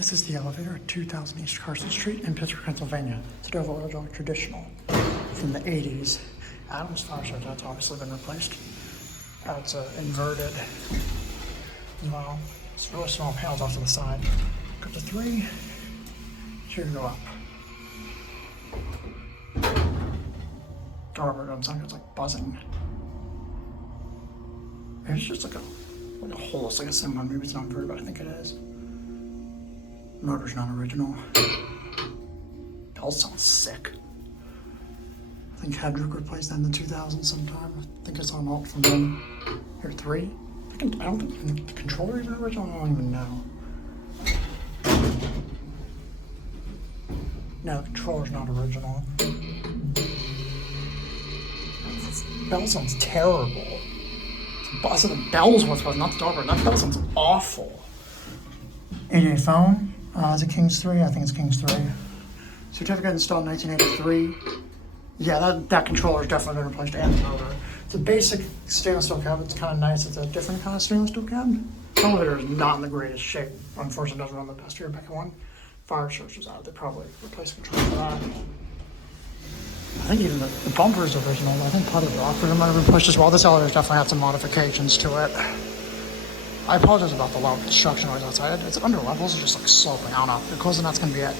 This is the elevator at 2000 East Carson Street in Pittsburgh, Pennsylvania. It's a Oildraulic traditional from the 80s. Adam's fire switch, that's obviously been replaced. It's inverted as well. It's really small panels off to the side. Go to 3, here you go up. Door doesn't sound good, it's like buzzing. Maybe it's just like a hole, it's like a sim one, maybe it's not inverted, but I think it is. Motor's not original. Bell sounds sick. I think Headrick replaced that in the 2000s sometime. I think I saw an alt from them. Here, 3. I don't think the controller is original, I don't even know. No, the controller's not original. Bell sounds terrible. I said the bell's what's not the door, that bell sounds awful. 88 phone. Is it King's 3? I think it's King's 3. Certificate installed in 1983. Yeah, that controller's definitely been replaced and the motor. It's a basic stainless steel cab. It's kind of nice. It's a different kind of stainless steel cab. The elevator is not in the greatest shape. Unfortunately, it doesn't run the best here. Back at one. Fire switch was out. They probably replaced the controller for that. I think even the bumper is original. I think part of the rocker might have been pushed as well. This elevator's definitely had some modifications to it. I apologize about the loud construction noise outside. It's under levels, it's just like sloping. I don't know. They're closing, that's gonna be it.